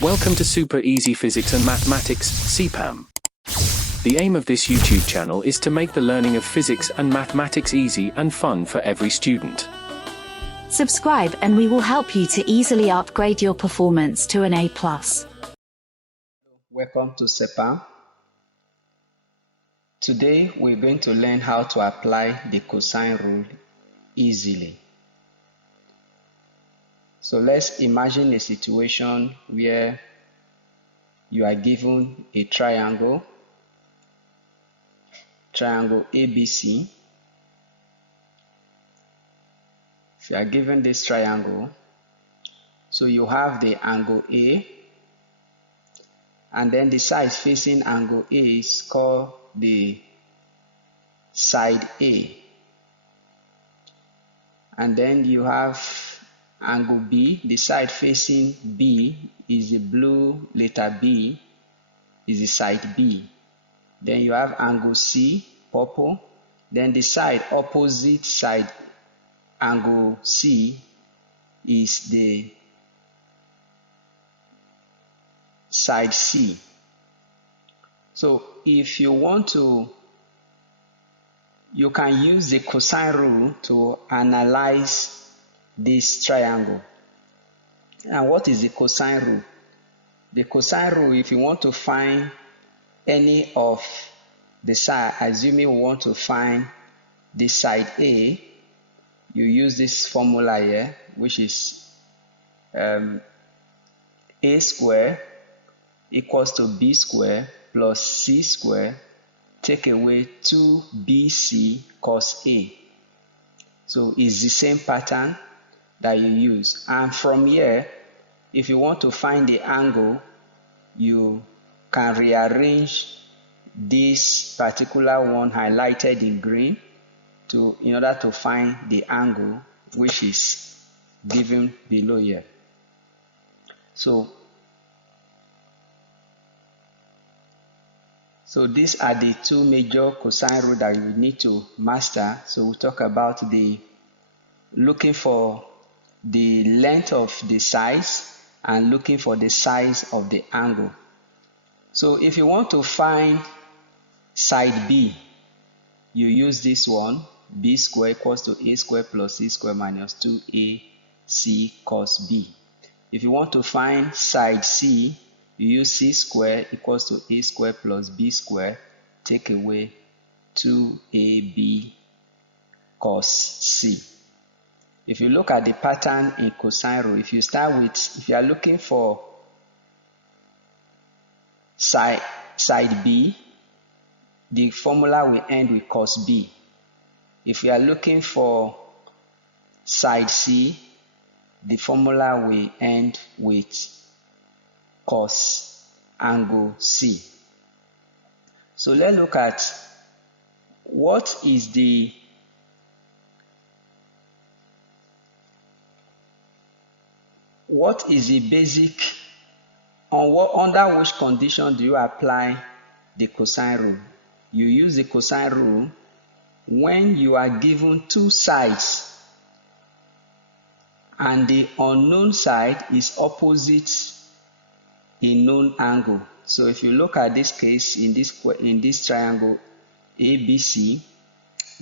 Welcome to Super Easy Physics and Mathematics, CPAM. The aim of this YouTube channel is to make the learning of physics and mathematics easy and fun for every student. Subscribe and we will help you to easily upgrade your performance to an A+. Welcome to CPAM. Today we're going to learn how to apply the cosine rule easily. So let's imagine a situation where you are given a triangle ABC. If you are given this triangle, so you have the angle A, and then the side facing angle A is called the side A. And then you have angle B, the side facing B is the blue letter B, is the side B. Then you have angle C, purple. Then the side opposite side angle C is the side C. So if you want to, you can use the cosine rule to analyze this triangle. And what is the cosine rule? The cosine rule, if you want to find any of the side, assuming we want to find the side A, you use this formula here, which is A square equals to B square plus C square, take away 2BC cos A. So it's the same pattern that you use. And from here, if you want to find the angle, you can rearrange this particular one highlighted in green in order to find the angle which is given below here. So these are the two major cosine rules that you need to master. So we'll talk about looking for the length of the sides and looking for the size of the angle. So if you want to find side B, you use this one, B square equals to A square plus C square minus 2AC cos B. If you want to find side C, you use C square equals to A square plus B square, take away 2AB cos C. If you look at the pattern in cosine rule, if you are looking for side B, the formula will end with cos B. If you are looking for side C, the formula will end with cos angle C. So let's look at what is the basic, under which condition do you apply the cosine rule? You use the cosine rule when you are given two sides and the unknown side is opposite a known angle. So if you look at this case, in this triangle ABC,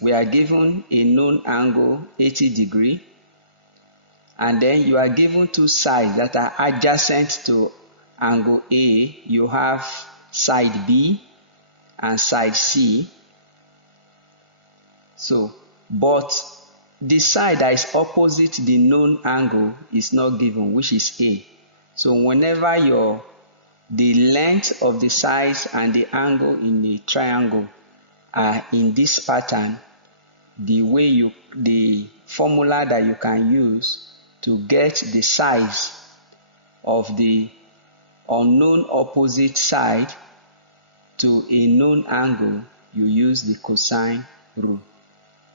we are given a known angle 80 degrees, and then you are given two sides that are adjacent to angle A. You have side B and side C. So, but the side that is opposite the known angle is not given, which is A. So whenever the length of the sides and the angle in the triangle are in this pattern, the formula that you can use to get the size of the unknown opposite side to a known angle, you use the cosine rule.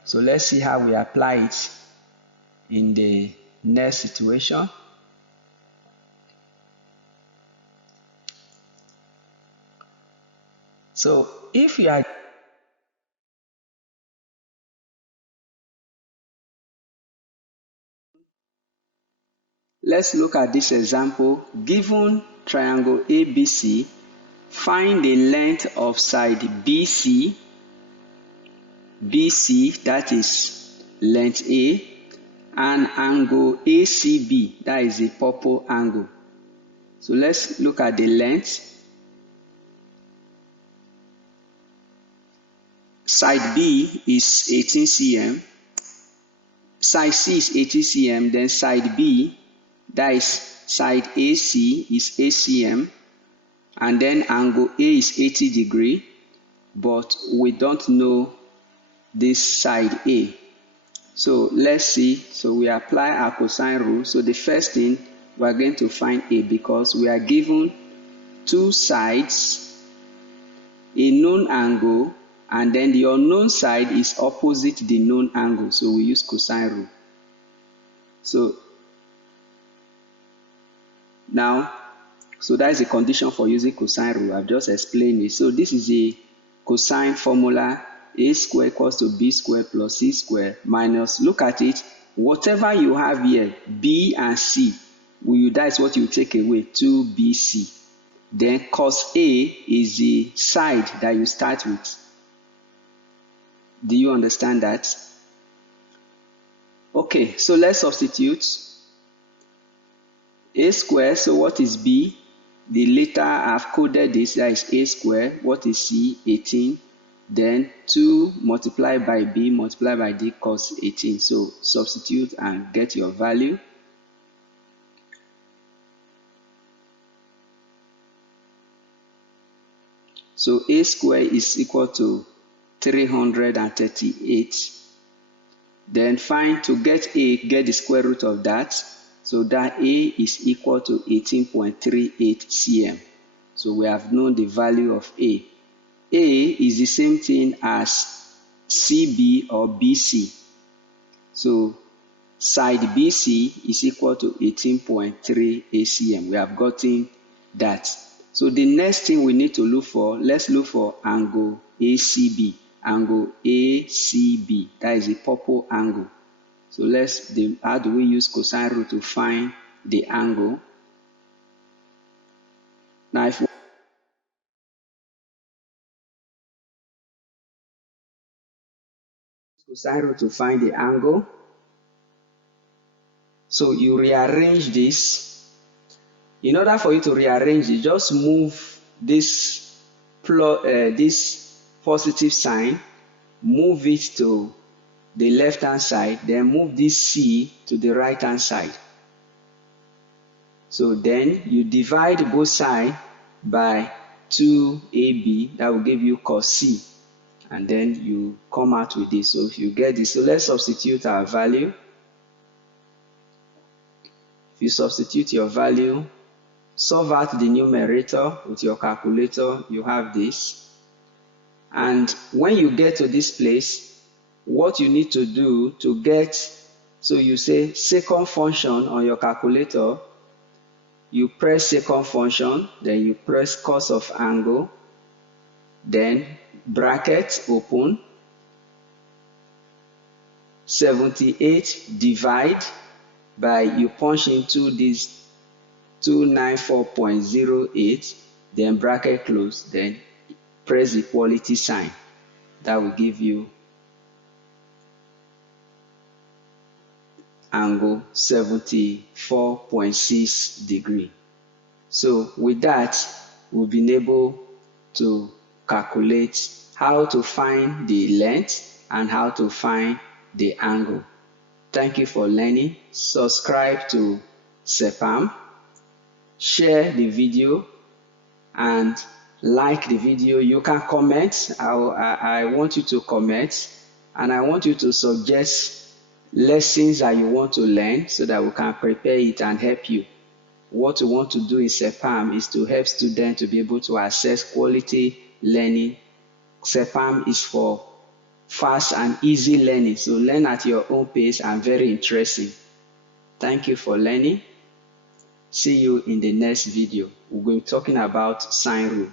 So let's see how we apply it in the next situation. So if you are let's look at this example. Given triangle ABC, find the length of side BC, that is length A, and angle ACB, that is the purple angle. So let's look at the length. Side B is 18 cm, side C is 80 cm, then side B, that is side AC, is 8 cm, and then angle A is 80 degree, but we don't know this side A. So let's see. So we apply our cosine rule. So the first thing, we are going to find A because we are given two sides, a known angle, and then the unknown side is opposite the known angle. So we use cosine rule. So now, so that is a condition for using cosine rule. I've just explained it. So this is a cosine formula. A squared equals to B squared plus C squared minus, look at it, whatever you have here, B and C, that is what you take away, 2BC. Then cos A is the side that you start with. Do you understand that? Okay, so let's substitute. A squared, so what is B? The letter I've coded this, that is A squared. What is C? 18. Then 2 multiplied by B multiplied by D cos 18. So substitute and get your value. So A squared is equal to 338. Then find, to get A, get the square root of that. So that A is equal to 18.38 cm. So we have known the value of A. A is the same thing as CB or BC. So side BC is equal to 18.3 cm. We have gotten that. So the next thing we need to look for, let's look for angle ACB. Angle ACB, that is a purple angle. So how do we use cosine rule to find the angle? Now if we use cosine rule to find the angle, so you rearrange this. In order for you to rearrange it, just move this positive sign, move it to the left hand side, then move this C to the right hand side. So then you divide both sides by 2AB, that will give you cos C, and then you come out with this. So if you get this, so let's substitute our value. If you substitute your value, solve out the numerator with your calculator, you have this. And when you get to this place, what you need to do to get, so you say second function on your calculator, you press second function, then you press cos of angle, then bracket open, 78 divide by, you punch into this 294.08, then bracket close, then press the equality sign. That will give you angle 74.6 degree. So with that, we've been able to calculate how to find the length and how to find the angle. Thank you for learning. Subscribe to CEPAM, share the video, and like the video. You can comment. I want you to comment, and I want you to suggest lessons that you want to learn so that we can prepare it and help you. What we want to do in CEPAM is to help students to be able to access quality learning. CEPAM is for fast and easy learning, so learn at your own pace and very interesting. Thank you for learning. See you in the next video. We're going to be talking about sine rule.